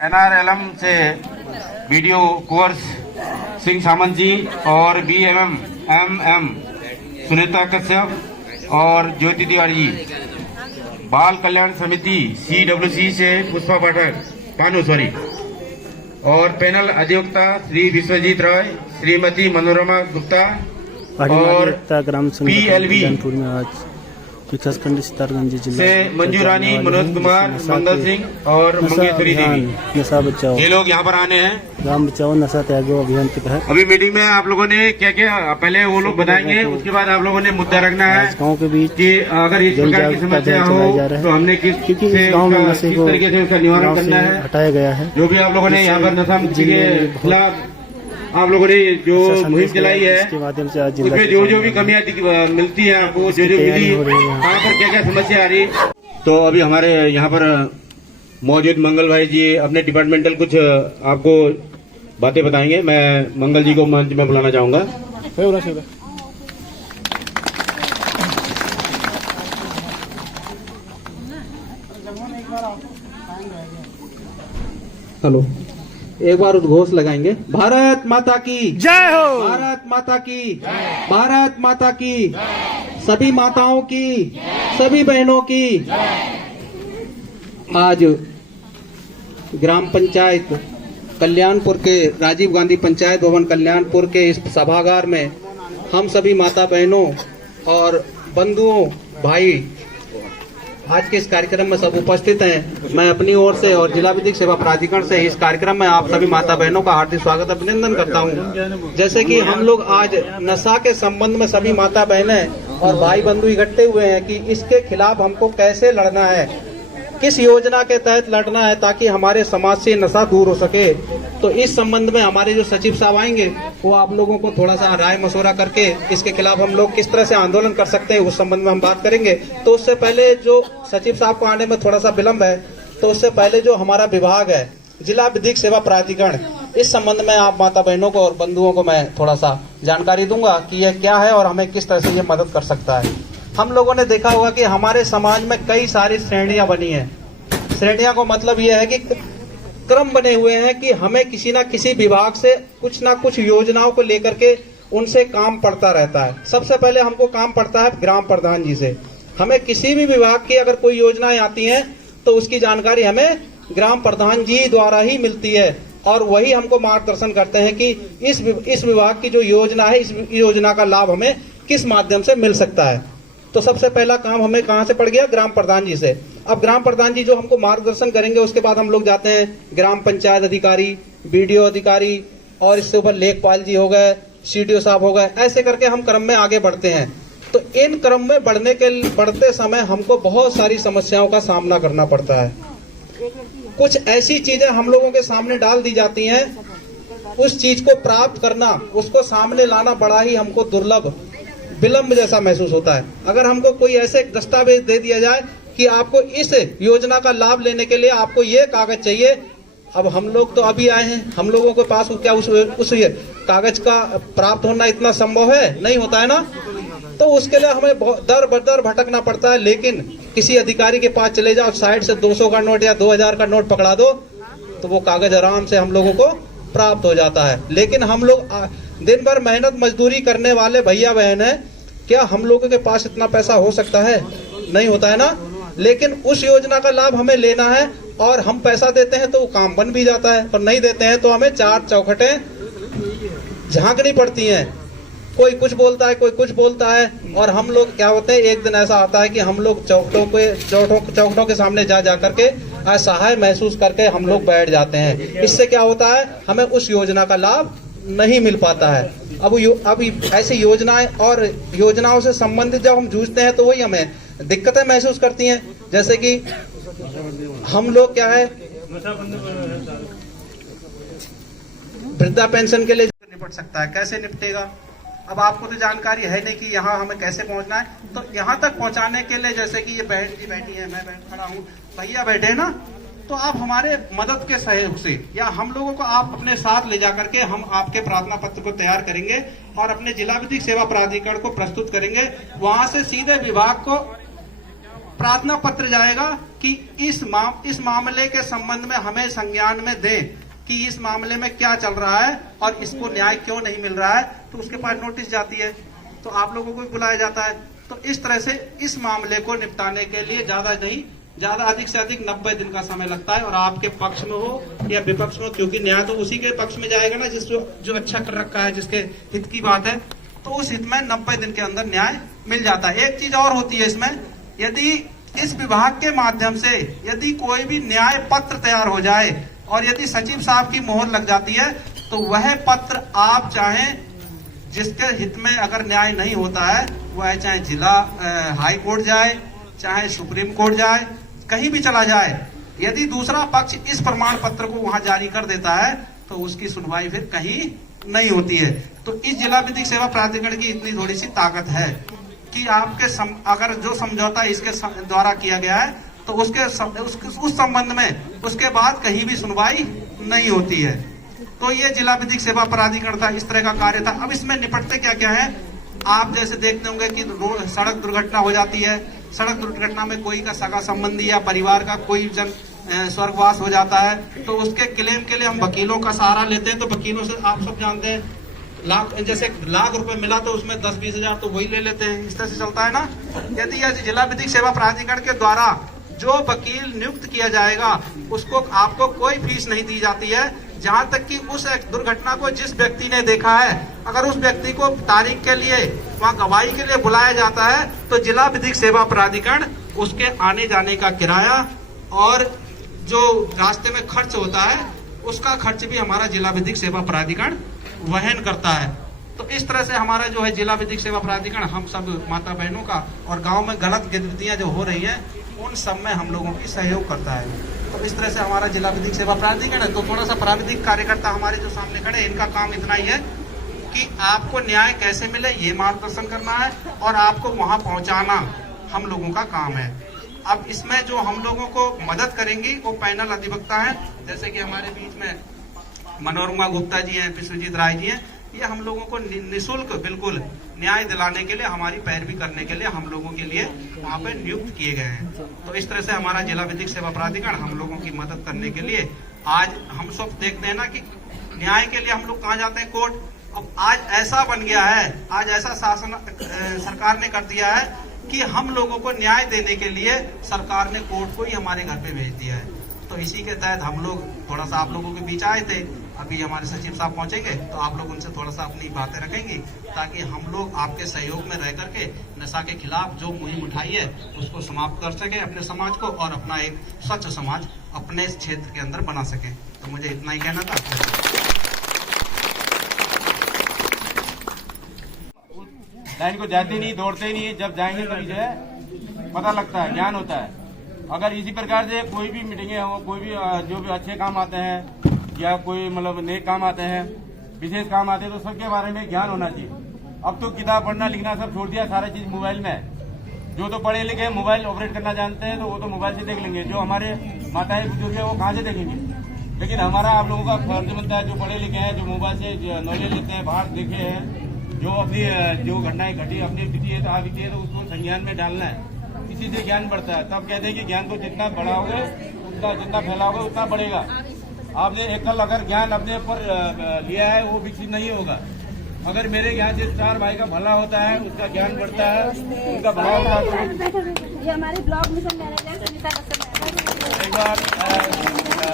NRLM से video course Singh सामंत जी और BMM MM Sunita Kashyap और ज्योति तिवारी जी। बाल कल्याण समिति CWC से पुष्पा पाठक और पैनल अधिवक्ता श्री विश्वजीत राय, श्रीमती मनोरमा गुप्ता और PLV विकासखंड सितारगंज जिला से मंजू रानी, मनोज कुमार, मंगल सिंह और मंगेश्वरी देवी। नशा बचाओ, ये लोग यहाँ पर आने हैं। ग्राम बचाओ नशा त्यागो अभियान के तहत अभी मीटिंग में आप लोगों ने क्या क्या पहले वो लोग बताएंगे, उसके बाद आप लोगों ने मुद्दा रखना है गाँव के बीच कि अगर इस प्रकार की समस्या हो तो हमने किस गाँव में नशे को तरीके से उसका निवारण करना है। हटाया गया है। जो भी आप लोगों ने यहाँ पर नशा मुक्ति के खिलाफ आप लोगों ने जो मुहिम चलाई है इसके माध्यम से आज उसमें जो भी कमियां मिलती है आपको, जो मिली, कहाँ पर क्या क्या समस्या आ रही है। तो अभी हमारे यहाँ पर मौजूद मंगल भाई जी अपने डिपार्टमेंटल कुछ आपको बातें बताएंगे। मैं मंगल जी को मंच में बुलाना चाहूंगा। हेलो, एक बार उद्घोष लगाएंगे। भारत माता की जय हो, भारत माता की, भारत माता की, सभी माताओं की, सभी बहनों की। आज ग्राम पंचायत कल्याणपुर के राजीव गांधी पंचायत भवन कल्याणपुर के इस सभागार में हम सभी माता बहनों और बंधुओं भाई आज के इस कार्यक्रम में सब उपस्थित हैं। मैं अपनी ओर से और जिला विधिक सेवा प्राधिकरण से इस कार्यक्रम में आप सभी माता बहनों का हार्दिक स्वागत अभिनंदन करता हूं। जैसे कि हम लोग आज नशा के संबंध में सभी माता बहनें और भाई बंधु इकट्ठे हुए हैं कि इसके खिलाफ हमको कैसे लड़ना है, किस योजना के तहत लड़ना है ताकि हमारे समाज से नशा दूर हो सके। तो इस संबंध में हमारे जो सचिव साहब आएंगे वो आप लोगों को थोड़ा सा राय मशवरा करके इसके खिलाफ हम लोग किस तरह से आंदोलन कर सकते हैं उस संबंध में हम बात करेंगे। तो उससे पहले जो सचिव साहब को आने में थोड़ा सा विलम्ब है, तो उससे पहले जो हमारा विभाग है जिला विधिक सेवा प्राधिकरण, इस संबंध में आप माता बहनों को और बंधुओं को मैं थोड़ा सा जानकारी दूंगा कि यह क्या है और हमें किस तरह से ये मदद कर सकता है। हम लोगों ने देखा होगा कि हमारे समाज में कई सारी श्रेणियां बनी हैं। श्रेणियां को मतलब यह है कि क्रम बने हुए हैं कि हमें किसी ना किसी विभाग से कुछ ना कुछ योजनाओं को लेकर के उनसे काम पड़ता रहता है। सबसे पहले हमको काम पड़ता है ग्राम प्रधान जी से। हमें किसी भी विभाग की अगर कोई योजनाएं आती हैं तो उसकी जानकारी हमें ग्राम प्रधान जी द्वारा ही मिलती है और वही हमको मार्गदर्शन करते हैं कि इस विभाग की जो योजना है, इस योजना का लाभ हमें किस माध्यम से मिल सकता है। तो सबसे पहला काम हमें कहां से पड़ गया? ग्राम प्रधान जी से। अब ग्राम प्रधान जी जो हमको मार्गदर्शन करेंगे उसके बाद हम लोग जाते हैं ग्राम पंचायत अधिकारी, BDO अधिकारी और इससे ऊपर लेखपाल जी हो गए, CDO साहब हो गए। ऐसे करके हम क्रम में आगे बढ़ते हैं। तो इन क्रम में बढ़ते समय हमको बहुत सारी समस्याओं का सामना करना पड़ता है। कुछ ऐसी चीजें हम लोगों के सामने डाल दी जाती हैं, उस चीज को प्राप्त करना, उसको सामने लाना बड़ा ही हमको दुर्लभ, विलंब जैसा महसूस होता है। अगर हमको कोई ऐसे दस्तावेज दे दिया जाए कि आपको इस योजना का लाभ लेने के लिए आपको ये कागज चाहिए, अब हम लोग तो अभी आए हैं, हम लोगों के पास क्या उस कागज का प्राप्त होना इतना संभव है? नहीं होता है ना। तो उसके लिए हमें दर बदर भटकना पड़ता है। लेकिन किसी अधिकारी के पास चले जाओ, साइड से 200 का नोट या 2000 का नोट पकड़ा दो तो वो कागज आराम से हम लोगों को प्राप्त हो जाता है। लेकिन हम लोग दिन भर मेहनत मजदूरी करने वाले भैया बहन है, क्या हम लोगों के पास इतना पैसा हो सकता है? नहीं होता है ना। लेकिन उस योजना का लाभ हमें लेना है और हम पैसा देते हैं तो वो काम बन भी जाता है, और नहीं देते हैं तो हमें चार चौखटें झांकनी पड़ती हैं। कोई कुछ बोलता है, कोई कुछ बोलता है, और हम लोग क्या होते हैं, एक दिन ऐसा आता है कि हम लोग चौखटों के सामने जा करके असहाय महसूस करके हम लोग बैठ जाते हैं। इससे क्या होता है, हमें उस योजना का लाभ नहीं मिल पाता है। अब ऐसी योजनाएं और योजनाओं से संबंधित जब हम जूझते हैं तो वही हमें दिक्कतें महसूस करती हैं। जैसे कि हम लोग क्या है, वृद्धा पेंशन के लिए निपट सकता है, कैसे निपटेगा? अब आपको तो जानकारी है नहीं कि यहाँ हमें कैसे पहुंचना है। तो यहाँ तक पहुंचाने के लिए, जैसे कि ये बहन जी बैठी है, मैं खड़ा हूँ, भैया बैठे हैं ना, तो आप हमारे मदद के सहयोग से या हम लोगों को आप अपने साथ ले जाकर के हम आपके प्रार्थना पत्र को तैयार करेंगे और अपने जिला विधिक सेवा प्राधिकरण को प्रस्तुत करेंगे। वहां से सीधे विभाग को प्रार्थना पत्र जाएगा कि इस मामले के संबंध में हमें संज्ञान में दें कि इस मामले में क्या चल रहा है और इसको न्याय क्यों नहीं मिल रहा है। तो उसके पास नोटिस जाती है, तो आप लोगों को भी बुलाया जाता है। तो इस तरह से इस मामले को निपटाने के लिए ज्यादा अधिक से अधिक 90 दिन का समय लगता है। और आपके पक्ष में हो या विपक्ष में हो, क्योंकि न्याय तो उसी के पक्ष में जाएगा ना जो अच्छा कर रखा है, जिसके हित की बात है, तो उस हित में 90 दिन के अंदर न्याय मिल जाता है। एक चीज और होती है इसमें, यदि इस विभाग के माध्यम से यदि कोई भी न्याय पत्र तैयार हो जाए और यदि सचिव साहब की मोहर लग जाती है, तो वह पत्र आप चाहें जिसके हित में अगर न्याय नहीं होता है, वह चाहे जिला हाई कोर्ट जाए, चाहे सुप्रीम कोर्ट जाए, कहीं भी चला जाए, यदि दूसरा पक्ष इस प्रमाण पत्र को वहां जारी कर देता है तो उसकी सुनवाई फिर कहीं नहीं होती है। तो इस जिला विधिक सेवा प्राधिकरण की इतनी थोड़ी सी ताकत है कि आपके अगर जो समझौता इसके द्वारा किया गया है तो उस संबंध में उसके बाद कहीं भी सुनवाई नहीं होती है। तो ये जिला विधिक सेवा प्राधिकरण था, इस तरह का कार्य था। अब इसमें निपटते क्या क्या है, आप जैसे देखते होंगे कि सड़क दुर्घटना हो जाती है, सड़क दुर्घटना में कोई का सगा संबंधी या परिवार का कोई जन स्वर्गवास हो जाता है, तो उसके क्लेम के लिए हम वकीलों का सहारा लेते हैं। तो वकीलों से आप सब जानते हैं, लाख रुपए मिला तो उसमें 10-20 हजार तो वही ले लेते हैं, इस तरह से चलता है ना। यदि यह जिला विधिक सेवा प्राधिकरण के द्वारा जो वकील नियुक्त किया जाएगा उसको आपको कोई फीस नहीं दी जाती है, जहां तक कि उस दुर्घटना को जिस व्यक्ति ने देखा है, अगर उस व्यक्ति को तारीख के लिए वहां गवाही के लिए बुलाया जाता है तो जिला विधिक सेवा प्राधिकरण उसके आने जाने का किराया और जो रास्ते में खर्च होता है उसका खर्च भी हमारा जिला विधिक सेवा प्राधिकरण वहन करता है। तो इस तरह से हमारा जो है जिला विधिक सेवा प्राधिकरण हम सब माता बहनों का और गांव में गलत गतिविधियां जो हो रही हैं उन सब में हम लोगों की सहयोग करता है। तो इस तरह से हमारा जिला विधिक सेवा प्राधिकरण है। तो थोड़ा सा प्राविधिक कार्यकर्ता हमारे जो सामने खड़े, इनका काम इतना ही है कि आपको न्याय कैसे मिले ये मार्गदर्शन करना है और आपको वहां पहुंचाना हम लोगों का काम है। अब इसमें जो हम लोगों को मदद करेंगी वो पैनल अधिवक्ता है, जैसे कि हमारे बीच में मनोरमा गुप्ता जी हैं, विश्वजीत राय जी हैं। ये हम लोगों को निःशुल्क बिल्कुल न्याय दिलाने के लिए, हमारी पैरवी करने के लिए हम लोगों के लिए वहाँ पे नियुक्त किए गए हैं। तो इस तरह से हमारा जिला विधिक सेवा प्राधिकरण हम लोगों की मदद करने के लिए, आज हम सब देखते हैं ना कि न्याय के लिए हम लोग कहाँ जाते हैं, कोर्ट। अब आज ऐसा बन गया है, आज ऐसा शासन सरकार ने कर दिया है कि हम लोगों को न्याय देने के लिए सरकार ने कोर्ट को ही हमारे घर पे भेज दिया है। तो इसी के तहत हम लोग थोड़ा सा आप लोगों के बीच आए थे। अभी हमारे सचिव साहब पहुंचेंगे तो आप लोग उनसे थोड़ा सा अपनी बातें रखेंगी, ताकि हम लोग आपके सहयोग में रह करके नशा के खिलाफ जो मुहिम उठाई है उसको समाप्त कर सके अपने समाज को, और अपना एक स्वच्छ समाज अपने क्षेत्र के अंदर बना सके। तो मुझे इतना ही कहना था। लाइन को जाते नहीं, दौड़ते नहीं, जब जाएंगे तभी जो है पता लगता है, ज्ञान होता है। अगर इसी प्रकार से कोई भी मीटिंगें हो, कोई भी जो भी अच्छे काम आते हैं या कोई मतलब नेक काम आते हैं, विशेष काम आते हैं, तो सबके बारे में ज्ञान होना चाहिए। अब तो किताब पढ़ना लिखना सब छोड़ दिया, सारा चीज मोबाइल में है। जो तो पढ़े लिखे मोबाइल ऑपरेट करना जानते हैं तो वो तो मोबाइल से देख लेंगे, जो हमारे माताएं बुजुर्ग है वो कहाँ से देखेंगे। लेकिन हमारा आप लोगों का फर्ज बनता है, जो पढ़े लिखे हैं, जो मोबाइल से नॉलेज लेते हैं, बाहर देखे हैं, जो अपनी जो घटनाएं घटी अपनी बीती है तो बीती है तो उसको संज्ञान में डालना है। इसी से ज्ञान बढ़ता है। तब कहते हैं कि ज्ञान को जितना बढ़ाओगे उतना, जितना फैलाओगे उतना बढ़ेगा। आपने एकल अगर ज्ञान अपने ऊपर लिया है वो विकसित नहीं होगा। अगर मेरे ज्ञान से 4 भाई का भला होता है, उसका ज्ञान बढ़ता है, उनका भला होता है। ये हमारे block mission manager Sunita Kashyap एक बार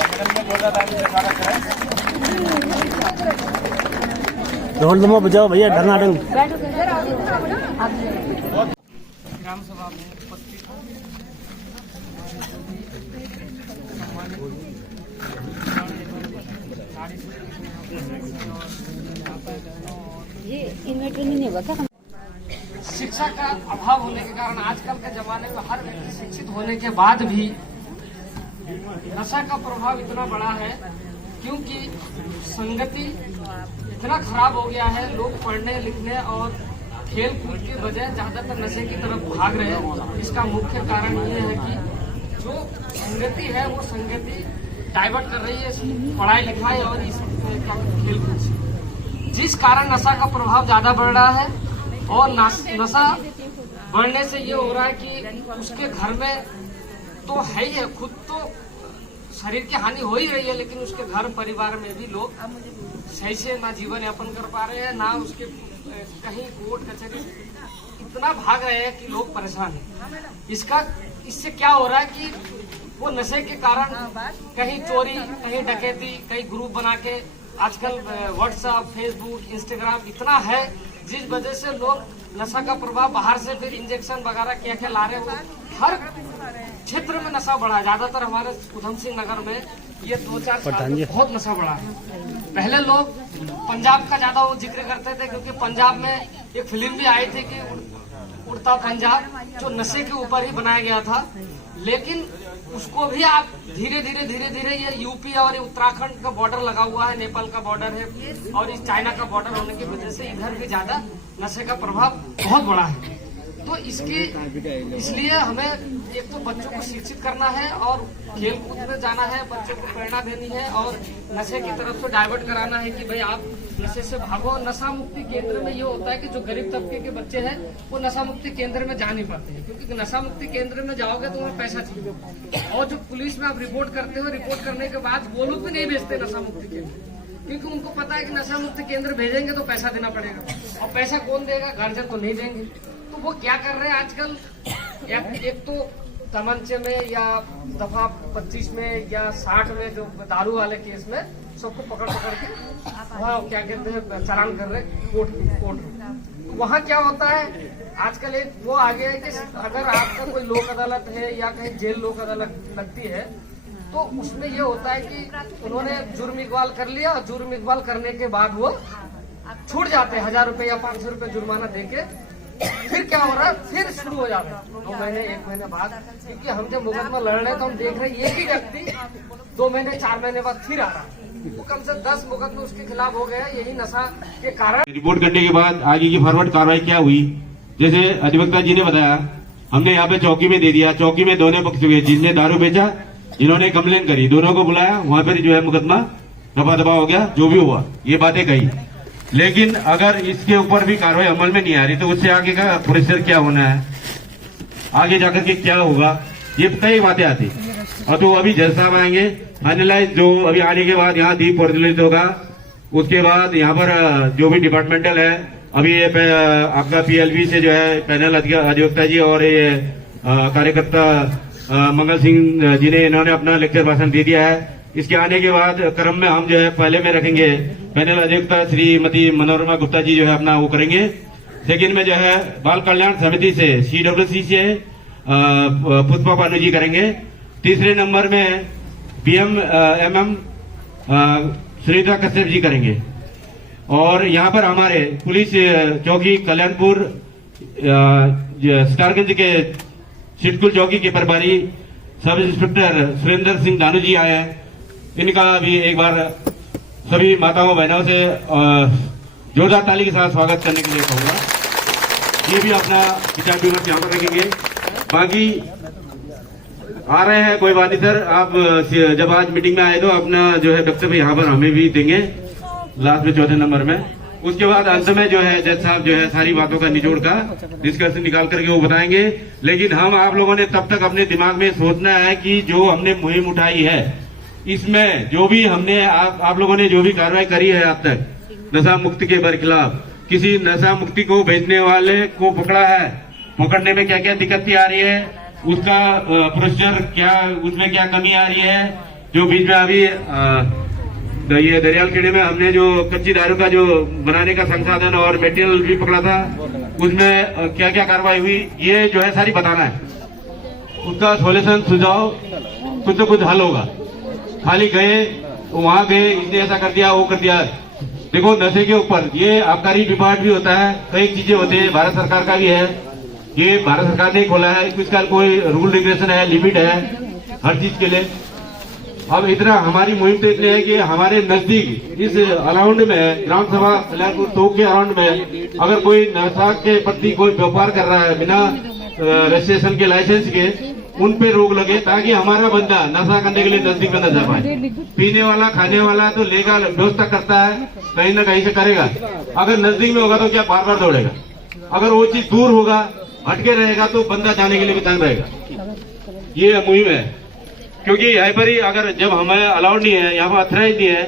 मैडम ने बोला था ढोल दमो बजाओ भैया, ढरना ढंग। ग्राम सभा में उपस्थित ये इन्वर्टर नहीं होगा क्या? शिक्षा का अभाव होने के कारण आजकल के जमाने में हर व्यक्ति शिक्षित होने के बाद भी नशा का प्रभाव इतना बड़ा है, क्योंकि संगति इतना खराब हो गया है। लोग पढ़ने लिखने और खेल कूद के बजाय ज्यादातर नशे की तरफ भाग रहे हैं। इसका मुख्य कारण ये है कि जो संगति है वो संगति डाइवर्ट कर रही है पढ़ाई लिखाई और इस खेल कूद से, जिस कारण नशा का प्रभाव ज्यादा बढ़ रहा है। और नशा बढ़ने से ये हो रहा है कि उसके घर में तो है ही है, खुद तो शरीर की हानि हो ही रही है, लेकिन उसके घर परिवार में भी लोग सही से ना जीवन यापन कर पा रहे हैं, ना उसके कहीं कोर्ट कचहरी इतना भाग रहे हैं कि लोग परेशान हैं। इससे क्या हो रहा है कि वो नशे के कारण कहीं चोरी, कहीं डकैती, कहीं ग्रुप बना के, आजकल व्हाट्सएप, फेसबुक, इंस्टाग्राम इतना है, जिस वजह से लोग नशा का प्रभाव बाहर से फिर इंजेक्शन वगैरह क्या क्या ला रहे हैं। हर क्षेत्र में नशा बढ़ा है। ज्यादातर हमारे उधम सिंह नगर में ये 2-4 साल में बहुत नशा बढ़ा है। पहले लोग पंजाब का ज्यादा वो जिक्र करते थे, क्योंकि पंजाब में एक फिल्म भी आई थी कि उड़ता पंजाब, जो नशे के ऊपर ही बनाया गया था। लेकिन उसको भी आप धीरे धीरे ये यूपी और ये उत्तराखंड का बॉर्डर लगा हुआ है, नेपाल का बॉर्डर है और इस चाइना का बॉर्डर होने की वजह से इधर भी ज्यादा नशे का प्रभाव बहुत बड़ा है। तो इसलिए हमें एक तो बच्चों को शिक्षित करना है और खेल कूद में जाना है, बच्चों को प्रेरणा देनी है और नशे की तरफ से डाइवर्ट कराना है कि भाई आप नशे से भागो। नशा मुक्ति केंद्र में ये होता है कि जो गरीब तबके के बच्चे हैं वो नशा मुक्ति केंद्र में जा नहीं पाते हैं, क्योंकि नशा मुक्ति केंद्र में जाओगे तो उन्हें पैसा चाहिए। और जो पुलिस में आप रिपोर्ट करते हो, रिपोर्ट करने के बाद वो लोग भी नहीं भेजते नशा मुक्ति केंद्र, क्योंकि उनको पता है कि नशा मुक्ति केंद्र भेजेंगे तो पैसा देना पड़ेगा, और पैसा कौन देगा? गार्जियन तो नहीं देंगे। तो वो क्या कर रहे हैं आजकल, एक तो तमंचे में या दफा 25 में या 60 में जो दारू वाले केस में सबको पकड़ के वहाँ क्या कहते हैं चालान कर रहे कोर्ट। वहाँ क्या होता है आजकल, एक वो आ गया है कि अगर आपका कोई लोक अदालत है या कहीं जेल लोक अदालत लगती है तो उसमें ये होता है कि उन्होंने जुर्म इकबाल कर लिया, और जुर्म इकबाल करने के बाद वो छूट जाते हैं 1000 रुपए या 500 रुपए जुर्माना देके। फिर क्या हो रहा है, फिर शुरू हो जाता है 2 महीने 1 महीने बाद, क्योंकि हम जब मुकदमा लड़ रहे हैं तो हम देख रहे हैं एक ही व्यक्ति 2 महीने 4 महीने बाद फिर आ रहा है। वो कम से 10 मुकदमे उसके खिलाफ हो गया, यही नशा के कारण। रिपोर्ट करने के बाद आगे की फॉरवर्ड कार्रवाई क्या हुई, जैसे अधिवक्ता जी ने बताया, हमने यहाँ पे चौकी में दे दिया। चौकी में दोनों पक्ष हुए, जिसने दारू बेचा, जिन्होंने कंप्लेन करी, दोनों को बुलाया। वहां पर जो है मुकदमा दफा दफा हो गया, जो भी हुआ ये बातें कही। लेकिन अगर इसके ऊपर भी कार्रवाई अमल में नहीं आ रही तो उससे आगे का प्रोसीजर क्या होना है, आगे जाकर के क्या होगा, ये कई बातें आती। और तो अभी जज साहब आएंगे, फाइनलाइज जो अभी आने के बाद यहाँ दीप प्रज्वलित होगा। उसके बाद यहाँ पर जो भी डिपार्टमेंटल है, अभी ये आपका PLB से जो है पैनल अधिवक्ता जी और ये कार्यकर्ता मंगल सिंह जी ने इन्होंने अपना लेक्चर भाषण दे दिया है। इसके आने के बाद क्रम में हम जो है पहले में रखेंगे पैनल अधिवक्ता श्रीमती मनोरमा गुप्ता जी जो है अपना वो करेंगे। सेकंड में जो है बाल कल्याण समिति से CWC से पुष्पा पानू जी करेंगे। तीसरे नंबर में BMMM सुनीता कश्यप जी करेंगे। और यहाँ पर हमारे पुलिस चौकी कल्याणपुर स्टारगंज के सिटकुल चौकी के प्रभारी सब इंस्पेक्टर सुरेंद्र सिंह दानू जी आए हैं। इनका भी एक बार सभी माताओं बहनों से जोरदार ताली के साथ स्वागत करने के लिए कहूंगा। ये भी अपना विचार विमर्श यहाँ पर रखेंगे। बाकी आ रहे हैं, कोई बात नहीं सर, आप जब आज मीटिंग में आए तो अपना जो है वक्तव्य यहाँ पर हमें भी देंगे लास्ट में 4थे नंबर में। उसके बाद अंत में जो है जज साहब जो है सारी बातों का निचोड़ का डिस्कशन निकाल करके वो बताएंगे। लेकिन हम आप लोगों ने तब तक अपने दिमाग में सोचना है कि जो हमने मुहिम उठाई है, इसमें जो भी हमने आप लोगों ने जो भी कार्रवाई करी है अब तक नशा मुक्ति के बरखिलाफ, किसी नशा मुक्ति को भेजने वाले को पकड़ा है, पकड़ने में क्या क्या दिक्कतें आ रही है, उसका प्रोसीजर क्या, उसमें क्या कमी आ रही है। जो बीच में अभी ये दरियाल खेड़े में हमने जो कच्ची दारू का जो बनाने का संसाधन और मटेरियल भी पकड़ा था, उसमें क्या क्या कार्रवाई हुई, ये जो है सारी बताना है। उसका सोल्यूशन सुझाव कुछ तो कुछ हल होगा। खाली गए वहां गए, इसने ऐसा कर दिया वो कर दिया। देखो नशे के ऊपर ये आबकारी विभाग भी होता है, कई चीजें होती है, भारत सरकार का भी है। ये भारत सरकार ने खोला है, इसका कोई रूल रेगुलेशन है, लिमिट है हर चीज के लिए। अब इतना हमारी मुहिम तो इतनी है कि हमारे नजदीक इस अराउंड में ग्राम सभा कल्याणपुर चौक के अराउंड में अगर कोई नशा के प्रति कोई व्यापार कर रहा है बिना रजिस्ट्रेशन के, लाइसेंस के, उन पे रोक लगे, ताकि हमारा बंदा नशा करने के लिए नजदीक में न जा पाए। पीने वाला खाने वाला तो लेगा, व्यवस्था करता है, कहीं ना कहीं से करेगा। अगर नजदीक में होगा तो क्या बार बार दौड़ेगा। अगर वो चीज दूर होगा हटके रहेगा तो बंदा जाने के लिए भी तंग रहेगा। ये मुहिम है, क्योंकि यहाँ पर ही अगर जब हमें अलाउड नहीं है, यहाँ पर अथराइज नहीं है,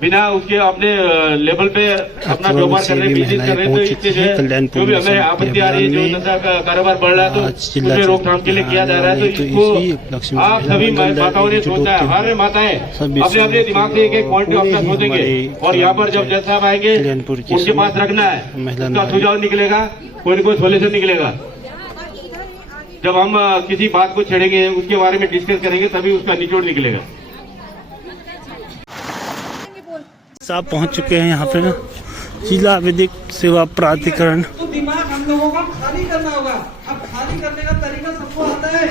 बिना उसके अपने लेवल पे अपना व्यापार कर रहे, बिजनेस कर रहे, तो इससे जो भी हमें आपत्ति आ रही है, जो नशा का कारोबार बढ़ रहा है, तो उसमें रोकथाम के लिए किया जा रहा है। तो इसको आप सभी माताओं ने सोचा है, हमारे माताएं अपने अपने दिमाग से एक एक पॉइंट अपना सोचेंगे, और यहाँ पर जब जज साहब आएंगे उनके पास रखना है, उसका सुझाव निकलेगा, कोई न कोई सोल्यूशन निकलेगा। जब हम किसी बात को छेड़ेंगे, उसके बारे में डिस्कस करेंगे, तभी उसका निचोड़ निकलेगा। साहब पहुंच चुके हैं यहाँ पे जिला विधिक सेवा प्राधिकरण। तो दिमाग हम लोगों को खाली करना होगा। अब खाली करने का तरीका सबको आता है,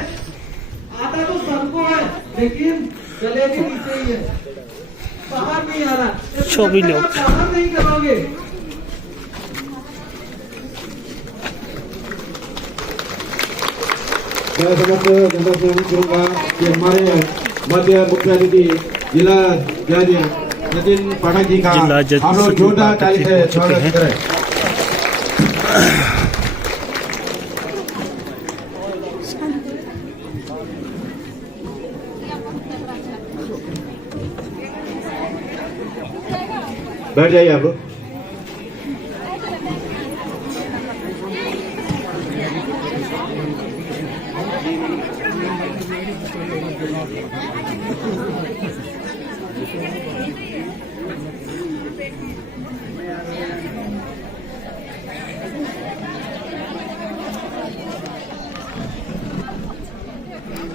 आता तो सबको है, लेकिन जलेबी नीचे ही है, बाहर नहीं आ रहा। 24 लोग बाहर नहीं करोगे। मैं समस्त जनता से अनुरोध करूंगा कि हमारे मध्य मुख्य अतिथि जिला जज नितिन पाठक जी का जिला जज हम लोग जोरदार ताली से स्वागत करें। बैठ जाइए आप लोग।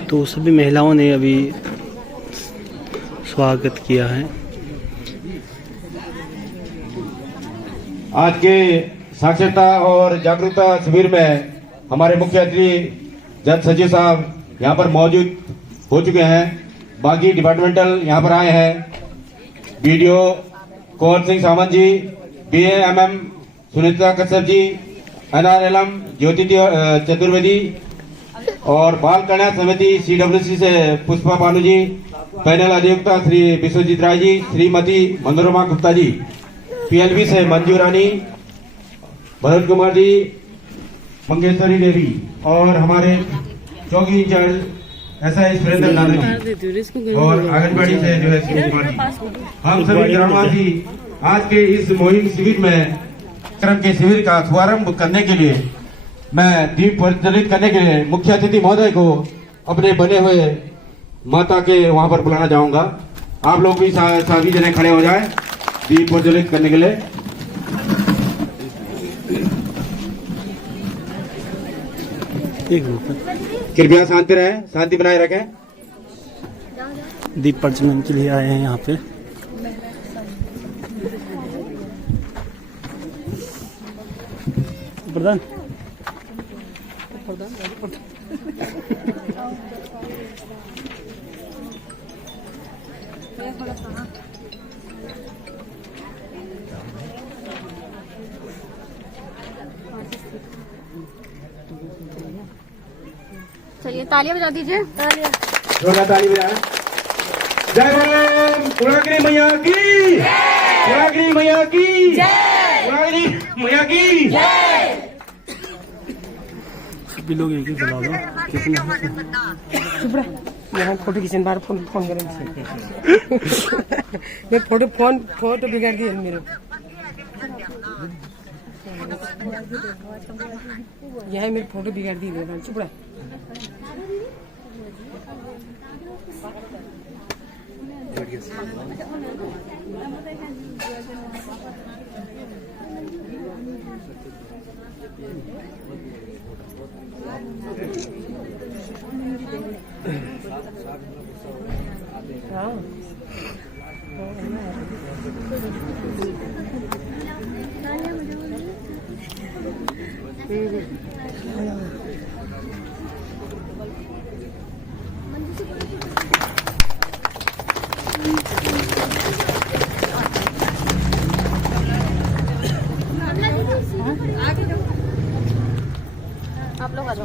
तो सभी महिलाओं ने अभी स्वागत किया है। आज के साक्षरता और जागरूकता शिविर में हमारे मुख्य अतिथि जज सचिव साहब यहाँ पर मौजूद हो चुके हैं। बाकी डिपार्टमेंटल यहाँ पर आए हैं, बीडीओ कुंवर सिंह सावंत जी, BAMM सुनीता कश्यप जी, NRLM ज्योति चतुर्वेदी और बाल कल्याण समिति CWC से पुष्पा भानु जी, पैनल अधिवक्ता श्री विश्वजीत राय जी, श्रीमती मनोरमा गुप्ता जी, PLB से मंजू रानी, भरत कुमार जी, मंगेश्वरी देवी और हमारे चौकी इंचार्ज SI सुरेंद्र नाना जी और आंगनबाड़ी से जो है सुनील कुमार जी। हम सभी ग्रामवासी आज के इस मुहिम शिविर में क्रम के शिविर का शुभारंभ करने के लिए, मैं दीप प्रज्वलित करने के लिए मुख्य अतिथि महोदय को अपने बने हुए माता के वहां पर बुलाना चाहूंगा। आप लोग भी सभी जने खड़े हो जाएं दीप प्रज्वलित करने के लिए। कृपया शांति रहें, शांति बनाए रखें। दीप प्रज्वलन के लिए आए हैं यहाँ पे। प्रधान चलिए तालियां बजा दीजिए। तालियां जोरदार ताली बजाएं। जय बोलो कुलागिरी मैया की, कुलागिरी मैया की, कुलागिरी मैया की। सभी लोग एक ही बुला दो। यहाँ फोटो खींचने बार फोन करेंगे। मैं फोटो बिगाड़ दिया मेरे। यहाँ मेरे फोटो बिगाड़ दी। चुप रहा।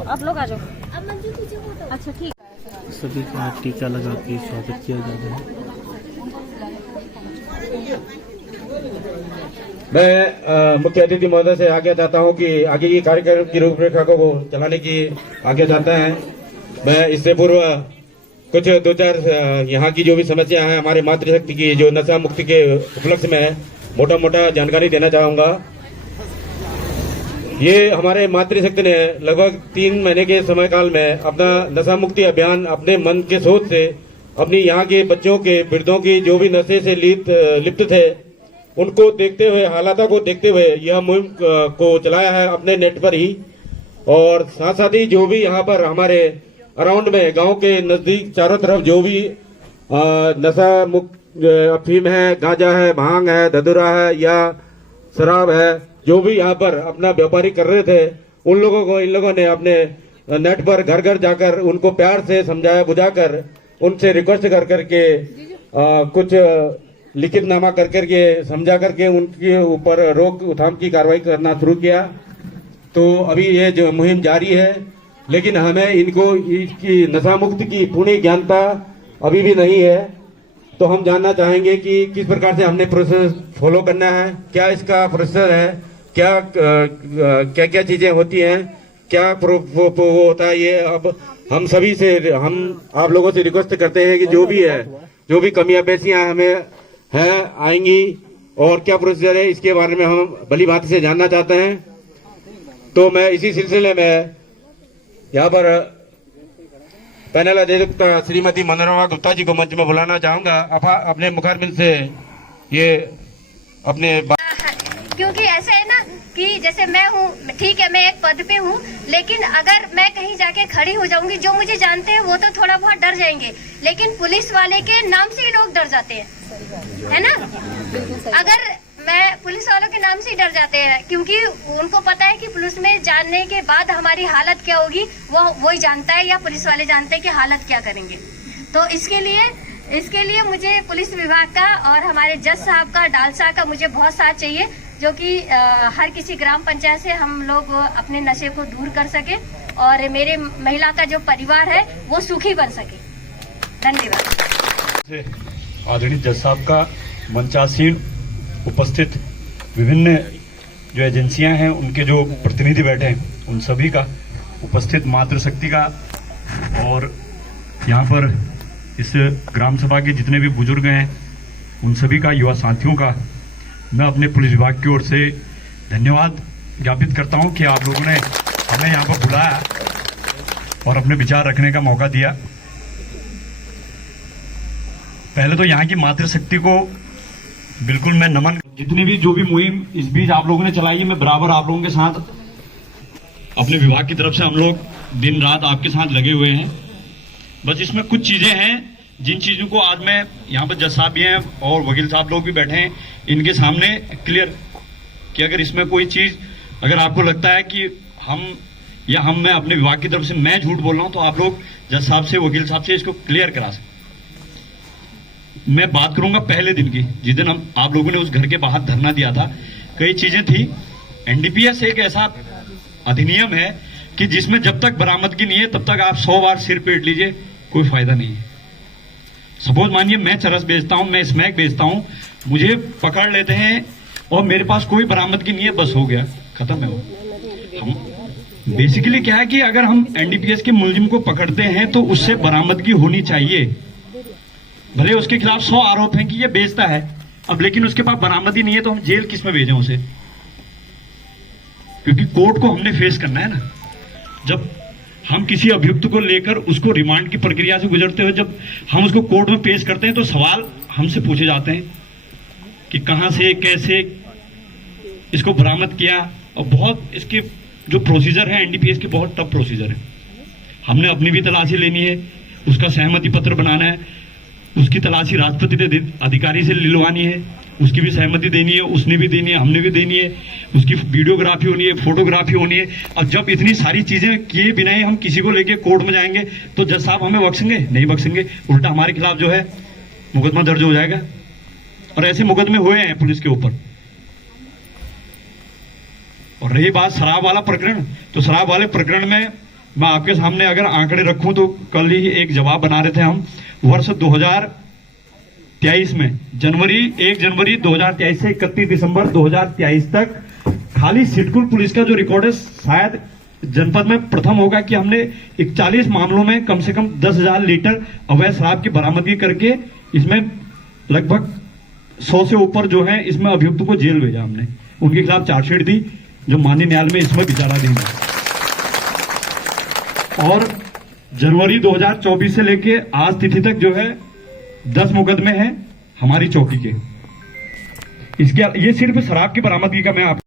आप लोग आ जाओ। अच्छा ठीक। सभी का टीका लगा के स्वागत किया जा रहा है। मैं मुख्य अतिथि महोदय से आज्ञा चाहता हूं कि आगे की कार्यक्रम की रूपरेखा को चलाने की आज्ञा चाहता है। मैं इससे पूर्व कुछ दो चार यहाँ की जो भी समस्या है हमारे मातृशक्ति की जो नशा मुक्ति के उपलक्ष्य में मोटा मोटा जानकारी देना चाहूंगा। ये हमारे मातृशक्ति ने लगभग 3 महीने के समय काल में अपना नशा मुक्ति अभियान अपने मन के सोच से अपनी यहाँ के बच्चों के वृद्धों की जो भी नशे से लिप्त थे उनको देखते हुए हालातों को देखते हुए यह मुहिम को चलाया है अपने नेट पर ही। और साथ साथ ही जो भी यहाँ पर हमारे अराउंड में गांव के नजदीक चारों तरफ जो भी नशा मुक्त अफीम है, गांजा है, भांग है, धतूरा है या शराब है, जो भी यहाँ पर अपना व्यापारी कर रहे थे उन लोगों को इन लोगों ने अपने नेट पर घर घर जाकर उनको प्यार से समझाया बुझाकर उनसे रिक्वेस्ट कर करके कुछ लिखित नामा कर करके समझा करके उनके ऊपर रोकथाम की कार्रवाई करना शुरू किया। तो अभी ये जो मुहिम जारी है, लेकिन हमें इनको इसकी नशा मुक्त की पूर्ण ज्ञानता अभी भी नहीं है। तो हम जानना चाहेंगे कि किस प्रकार से हमने प्रोसेस फॉलो करना है, क्या इसका प्रोसेस है, क्या क्या क्या चीजें होती हैं, क्या वो होता है। ये अब हम सभी से हम आप लोगों से रिक्वेस्ट करते हैं कि जो भी है, जो भी कमियां पेशियां हमें है आएंगी और क्या प्रोसीजर है इसके बारे में हम भली भांति से जानना चाहते हैं। तो मैं इसी सिलसिले में यहाँ पर पैनल अध्यक्ष श्रीमती मनोरमा गुप्ता जी को मंच में बुलाना चाहूंगा। अपने मुखारबिंद से ये अपने क्योंकि ऐसे है ना कि जैसे मैं हूँ, ठीक है मैं एक पद पे हूँ, लेकिन अगर मैं कहीं जाके खड़ी हो जाऊंगी, जो मुझे जानते हैं वो तो थोड़ा बहुत डर जाएंगे, लेकिन पुलिस वाले के नाम से ही लोग डर जाते हैं, है ना। अगर मैं पुलिस वालों के नाम से ही डर जाते हैं, क्योंकि उनको पता है कि पुलिस में जानने के बाद हमारी हालत क्या होगी वो ही जानता है, या पुलिस वाले जानते हैं कि हालत क्या करेंगे। तो इसके लिए मुझे पुलिस विभाग का और हमारे जज साहब का, डाल साहब का मुझे बहुत साथ चाहिए, जो कि हर किसी ग्राम पंचायत से हम लोग अपने नशे को दूर कर सके और मेरे महिला का जो परिवार है वो सुखी बन सके। धन्यवाद। आदरणीय जज साहब का, मंचासीन उपस्थित विभिन्न जो एजेंसियां हैं उनके जो प्रतिनिधि बैठे हैं उन सभी का, उपस्थित मातृशक्ति का और यहाँ पर इस ग्राम सभा के जितने भी बुजुर्ग हैं उन सभी का, युवा साथियों का मैं अपने पुलिस विभाग की ओर से धन्यवाद ज्ञापित करता हूं कि आप लोगों ने हमें यहाँ पर बुलाया और अपने विचार रखने का मौका दिया। पहले तो यहाँ की मातृशक्ति को बिल्कुल मैं नमन, जितनी भी जो भी मुहिम इस बीच आप लोगों ने चलाई है, मैं बराबर आप लोगों के साथ अपने विभाग की तरफ से हम लोग दिन रात आपके साथ लगे हुए हैं। बस इसमें कुछ चीजें हैं जिन चीजों को आज मैं यहाँ पर जज साहब भी हैं और वकील साहब लोग भी बैठे हैं, इनके सामने क्लियर कि अगर इसमें कोई चीज अगर आपको लगता है कि मैं अपने विभाग की तरफ से मैं झूठ बोल रहा हूं, तो आप लोग जज साहब से, वकील साहब से इसको क्लियर करा सकते। मैं बात करूंगा पहले दिन की, जिस दिन आप लोगों ने उस घर के बाहर धरना दिया था। कई चीजें थी। एनडीपीएस एक ऐसा अधिनियम है कि जिसमें जब तक बरामदगी नहीं है तब तक आप 100 बार सिर पीट लीजिए, कोई फायदा नहीं है। सपोज मानिए मैं चरस बेचता हूं, मैं स्मैक बेचता हूं, मुझे पकड़ लेते हैं और मेरे पास कोई बरामदगी नहीं है, बस हो गया, खत्म है वो। हम बेसिकली क्या है कि अगर हम एनडीपीएस के मुलजिम को पकड़ते हैं तो उससे बरामदगी होनी चाहिए। भले उसके खिलाफ 100 आरोप हैं कि ये बेचता है, अब लेकिन उसके पास बरामदगी नहीं है तो हम जेल किस में भेजें उसे? क्योंकि कोर्ट को हमने फेस करना है ना। जब हम किसी अभियुक्त को लेकर उसको रिमांड की प्रक्रिया से गुजरते हुए जब हम उसको कोर्ट में पेश करते हैं तो सवाल हमसे पूछे जाते हैं कि कहां से, कैसे इसको बरामद किया, और बहुत इसके जो प्रोसीजर है एनडीपीएस के बहुत टफ प्रोसीजर है। हमने अपनी भी तलाशी लेनी है, उसका सहमति पत्र बनाना है, उसकी तलाशी राष्ट्रपति अधिकारी से लिलवानी है, उसकी भी सहमति देनी है, उसने भी देनी है, हमने भी देनी है, उसकी वीडियोग्राफी होनी है, फोटोग्राफी होनी है। और जब इतनी सारी चीजें किए बिना ही हम किसी को लेके कोर्ट में जाएंगे तो जज साहब हमें बख्शेंगे? नहीं बख्शेंगे, उल्टा हमारे खिलाफ जो है मुकदमा दर्ज हो जाएगा। और ऐसे मुकदमे हुए हैं पुलिस के ऊपर। और रही बात शराब वाला प्रकरण, तो शराब वाले प्रकरण में मैं आपके सामने अगर आंकड़े रखूं तो कल ही एक जवाब बना रहे थे हम। वर्ष 2023 में जनवरी 1 जनवरी 2023 से 31 दिसंबर 2023 तक खाली सिडकुल पुलिस का जो रिकॉर्ड है शायद जनपद में प्रथम होगा कि हमने 41 मामलों में कम से कम 10,000 लीटर अवैध शराब की बरामदगी करके इसमें लगभग 100 से ऊपर जो है इसमें अभियुक्त को जेल भेजा हमने, उनके खिलाफ चार्जशीट दी जो माननीय न्यायालय में इसमें विचारा देंगे। और जनवरी 2024 से लेके आज तिथि तक जो है 10 मुकदमे हैं हमारी चौकी के। इसके ये सिर्फ शराब की बरामदगी का मैं आप